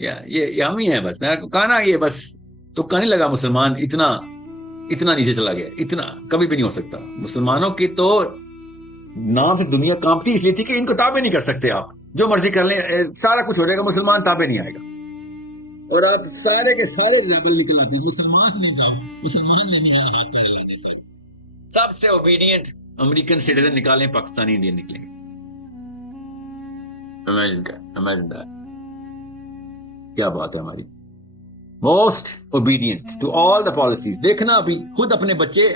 یہ ہم ہی ہیں بس. میں نے کہا نا یہ بس تکا نہیں لگا. مسلمان اتنا نیچے چلا گیا, اتنا کبھی بھی نہیں ہو سکتا. مسلمانوں کی تو نام سے دنیا کانپتی اس لیے تھی کہ ان کو تابع نہیں کر سکتے. آپ جو مرضی کر لیں, سارا کچھ ہو جائے گا, مسلمان تابع نہیں آئے گا. اور آپ سارے کے سارے لیبل نکل آتے ہیں, مسلمان نہیں تھا, مسلمان نہیں ہاتھ پیر لاتے. سب سے اوبیڈینٹ امریکن سٹیزن نکالیں, پاکستانی انڈین نکلیں گے. Imagine that. کیا بات ہے ہماری. Most obedient to all the policies. دیکھنا ابھی خود اپنے بچے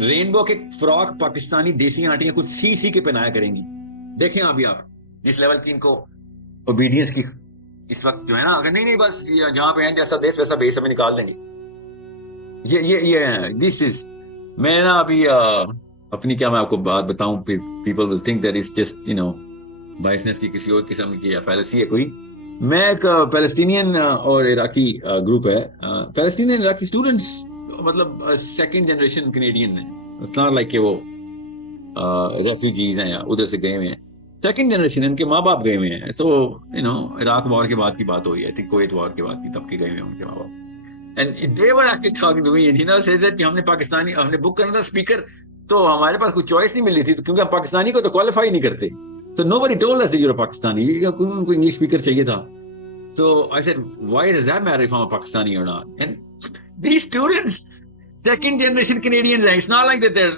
رینبو کے فراک پاکستانی دیسی آنٹیاں کچھ سی کے پہنایا کریں گی. دیکھیں ابھی آپ اس لیول کی ان کو اوبیڈینس کی اس وقت جو ہے نا, اگر نہیں بس جہاں پہ ہیں جیسا دیش ویسا بیس ہمیں نکال دیں گے. یہ دس از. میں نا ابھی اپنی کیا میں آپ کو بات بتاؤں, people will think that is just biases کی کسی اور قسم کی فیلسی ہے کوئی. میں ایک پیلسٹینین اور عراقی گروپ ہے, پیلسٹینین عراقی اسٹوڈنٹس, مطلب سیکنڈ جنریشن کینیڈین ہیں. اتنا لائک کہ وہ ریفیوجیز ہیں یا ادھر سے گئے ہوئے ہیں. سیکنڈ جنریشن ان کے ماں باپ گئے ہوئے ہیں. سو عراق وار کے بعد کی بات ہوئی ہے, کویت وار کے بعد کی, تب کے گئے ہوئے ہیں ان کے ماں باپ. And they were actually talking to me and said that کہ ہم نے پاکستانی ہم نے بک کرنا تھا اسپیکر, تو ہمارے پاس کوئی چوائس نہیں مل رہی تھی کیونکہ ہم پاکستانی کو تو کوالیفائی نہیں کرتے. So nobody told us that you're a Pakistani. ان کو انگلش اسپیکر چاہیے تھا. So I said, why does that matter if I'm a Pakistani or not? And these students, second generation Canadians, it's not like that they're,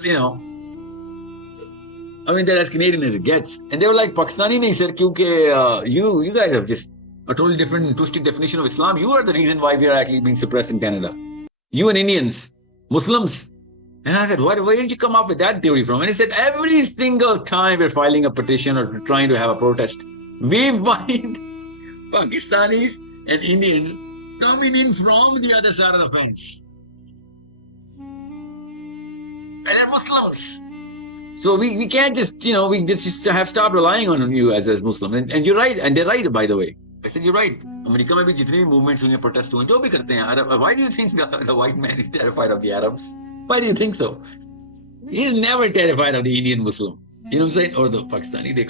I mean, they're as Canadian as it gets. And they were like, Pakistani nahi sir, kyunki you guys have just a totally different twisted definition of Islam. You are the reason why we are actually being suppressed in Canada. You and Indians, Muslims. And I said, why didn't you come up with that theory from? And he said, every single time we're filing a petition or trying to have a protest, we find Pakistanis and Indians coming in from the other side of the fence. And they're Muslims. So we can't just, we just have stopped relying on you as Muslim. And you're right. And they're right, by the way. I said, you're right. America mein bhi jitne bhi movements huye, protests huye, jo bhi karte hain. Why do you think the white man is terrified of the Arabs? Why do you think so? He's never terrified of the Indian Muslim. You know what I'm saying? Or the Pakistani. They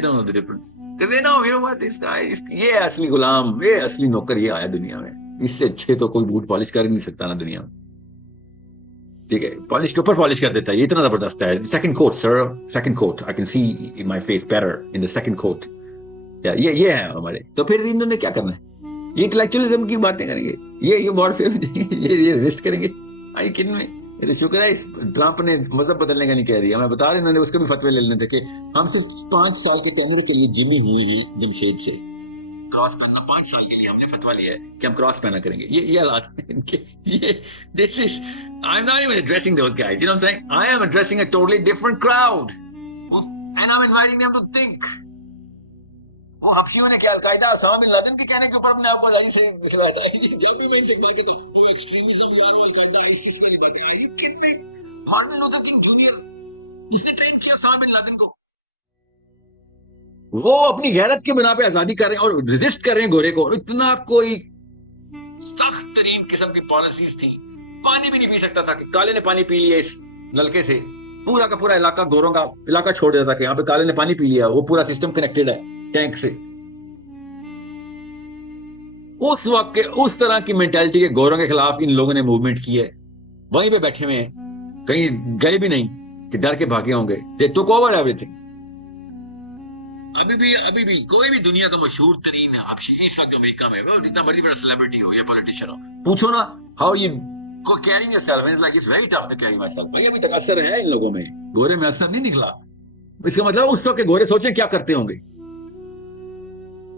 don't know the difference. Because they know, what, this guy is, ye asli gulam, ye asli nokar ye aaya duniya mein. Isse achhe to koi boot polish kar hi nahi sakta na duniya mein. ٹھیک ہے, polish کے اوپر polish کر دیتا ہے, یہ اتنا زبردست ہے. Second coat sir, second coat, I can see my face better in the second coat. یہ ہے ہمارے. تو پھر انہوں نے کیا کرنا ہے, یہ انٹلیکچوئلزم کی باتیں کریں گے, یہ وارفیئر یہ ریزسٹ کریں گے. آئی کن میں یہ تو شکر ہے ٹرمپ نے مذہب بدلنے کا نہیں کہہ رہی ہے. میں بتا رہا, انہوں نے اس کے بھی فتوے لے لینے تھے کہ ہم صرف 5 سال کے ٹینر کے لیے جمی ہوئی جمشید سے کراس پہننا, 5 سال کے لیے ہم نے فتوا لیا ہے کہ ہم کراس پہنا کریں گے. یہ حالات ہیں ان کے. This is, I'm not even addressing those guys. You know what I'm saying? I am addressing a totally different crowd. And I'm inviting them to think. وہ حبشیوں نے کیا القاعدہ اسامہ بن لادن کے کہنے کے اوپر اپنے آپ کو ظاہر سے دکھلایا تھا. جب بھی میں ان سے بات کرتا ہوں, وہ ایکسٹریمزم یار, وہ القاعدہ اس چیز میں باتیں آئی کتنے. مارٹن لوتھر کنگ جونیئر اس نے ٹرین کیا اسامہ بن لادن کو. وہ اپنی غیرت کے بنا پہ آزادی کر رہے ہیں اور ریزسٹ کر رہے ہیں گورے کو. اتنا کوئی سخت ترین قسم کی پالیسیز تھیں. پانی بھی نہیں پی سکتا تھا کہ کالے نے پانی پی لیا اس نلکے سے. پورا کا پورا علاقہ گوروں کا علاقہ چھوڑ دیتا تھا کہ یہاں پہ کالے نے پانی پی لیا. وہ پورا سسٹم کنیکٹڈ ہے ٹینک سے. اس وقت اس طرح کی مینٹالٹی کے گوروں کے خلاف ان لوگوں نے موومنٹ کی ہے. وہیں پہ بیٹھے ہوئے ہیں, کہیں گئے بھی نہیں کہ ڈر کے بھاگے ہوں گے. They took over everything. ابھی بھی کوئی بھی دنیا کا مشہور ترین حبشی اس وقت امریکہ میں اتنا بڑی بڑا سیلیبریٹی ہو یا پولیٹیشین ہو, پوچھو نا how you caring yourself. It's like it's very tough to carry myself. بھائی ابھی تک اثر ہے ان لوگوں میں, گورے میں اثر نہیں نکلا. اس کا مطلب اس وقت کے گورے سوچیں کیا کرتے ہوں گے.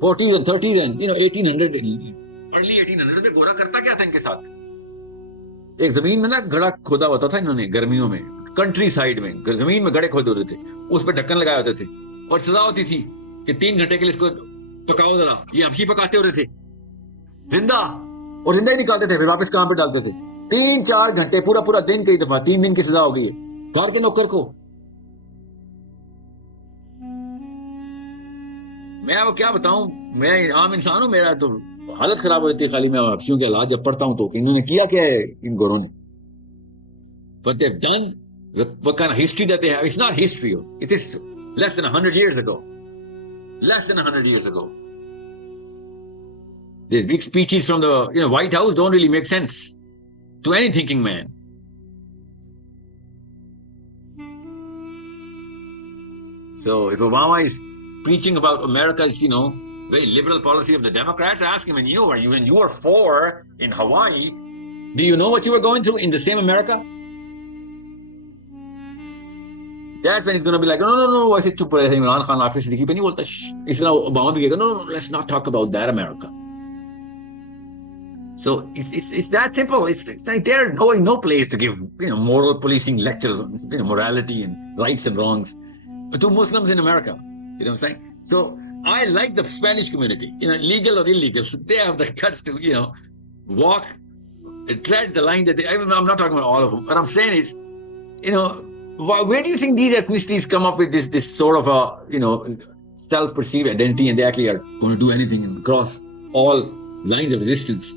40s and 30s and 1800 early 1800 میں گورا کرتا کیا تھا ان کے ساتھ. ایک زمین میں نا گڑھا کھودا ہوتا تھا انہوں نے گرمیوں میں, کنٹری سائڈ میں زمین میں گڑھے کھودے ہوتے تھے, اس پہ ڈھکن لگائے ہوتے تھے اور سزا ہوتی تھی کہ 3 گھنٹے کے لیے اس کو پکاؤ ذرا. یہ ہمشی پکاتے ہوتے تھے زندہ, اور زندہ ہی نکالتے تھے, پھر واپس کام پہ ڈالتے تھے. 3-4 گھنٹے پورا دن, کئی دفعہ 3 دن کی سزا ہو گئی ہے گھر کے نوکر کو. میں وہ کیا بتاؤں, میں عام انسان ہوں, میرا تو حالت خراب ہو جاتی ہے خالی میں حبشیوں کے حالات جب پڑھتا ہوں تو کہ انہوں نے کیا کیا ہے ان گوروں نے. But they've done what kind of history that they have. It's not history. It is less than 100 years ago. Less than 100 years ago. These big speeches from the White House don't really make sense to any thinking man. So if Obama is preaching about America's, very liberal policy of the Democrats, ask him, when you were 4 in Hawaii, do you know what you were going through in the same America? That's when he's going to be like, no, I said, chup rahe, Imran Khan aake Siddiqui pe nahi bolta. Isna Obama bhi kehega, no, let's not talk about that America. So it's that simple. It's like they're going no place to give moral policing lectures on morality and rights and wrongs to Muslims in America. You know what I'm saying? So I like the Spanish community, legal or illegal. They have the guts to walk, tread the line that I'm not talking about all of them. What I'm saying is, where do you think these ethnicities come up with this sort of a self-perceived identity, and they actually are going to do anything and cross all lines of resistance?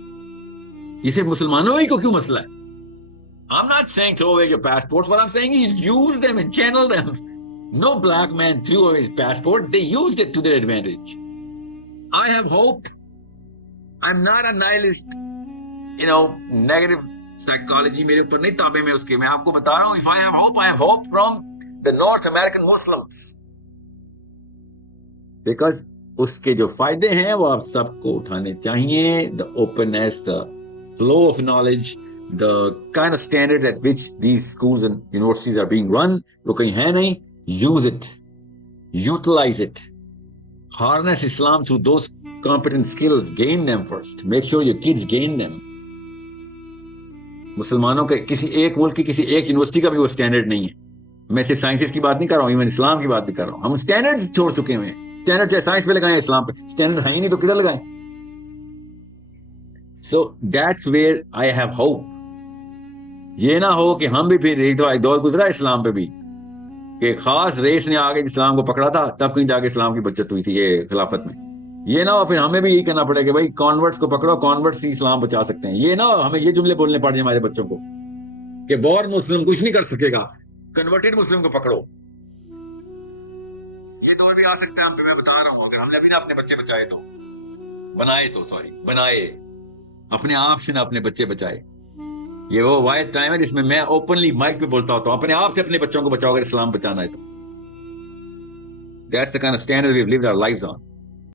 You say Muslimanoi ko kyun masla hai? I'm not saying throw away your passports. What I'm saying is use them and channel them. No black man threw away his passport. They used it to their advantage. I have hope. I'm not a nihilist. Negative psychology मेरे ऊपर नहीं ताबे में उसके. मैं आपको बता रहा हूँ, if I have hope from the North American Muslims. Because उसके जो फायदे हैं वो आप सबको उठाने चाहिए. The openness, the flow of knowledge, the kind of standards at which these schools and universities are being run, वो कहीं है नहीं. Use it, utilize it, harness Islam through those competent skills, gain them first, make sure your kids gain them. मुसलमानों के किसी एक मुल्क की किसी एक यूनिवर्सिटी का भी वो स्टैंडर्ड नहीं है. मैं सिर्फ साइंसेस की बात नहीं कर रहा हूँ, इवन इस्लाम की बात भी कर रहा हूँ. हम स्टैंडर्ड छोड़ चुके हैं. स्टैंडर्ड चाहे साइंस पे लगाएं, इस्लाम पे स्टैंडर्ड है ही नहीं तो किधर लगाएं? So that's where I have hope. ये ना हो कि हम भी फिर एक दौर गुजरा इस्लाम पे भी कि खास रेस ने आगे इस्लाम को पकड़ा था, तब कहीं जाके इस्लाम की बचत हुई थी ये खिलाफत में. ये ना हो फिर हमें भी यही करना पड़ेगा कि भाई कॉन्वर्ट्स को पकड़ो, कॉन्वर्ट्स ही इस्लाम बचा सकते हैं. ये ना हो हमें ये जुमले बोलने पड़ जाए हमारे बच्चों को कि बॉर्न मुस्लिम कुछ नहीं कर सकेगा, कन्वर्टेड मुस्लिम को पकड़ो. ये दौर भी आ सकता है. हम तुम्हें बता रहा हूँ, अगर हमने भी ना अपने बच्चे बचाए तो बनाए अपने आप से ना अपने बच्चे बचाए. ये वो वाइड टाइम है जिसमें मैं ओपनली माइक पे बोलता होता हूँ, अपने आप से अपने बच्चों को बचाओ अगर इस्लाम बचाना है तो. That's the kind of standard we've lived our lives on.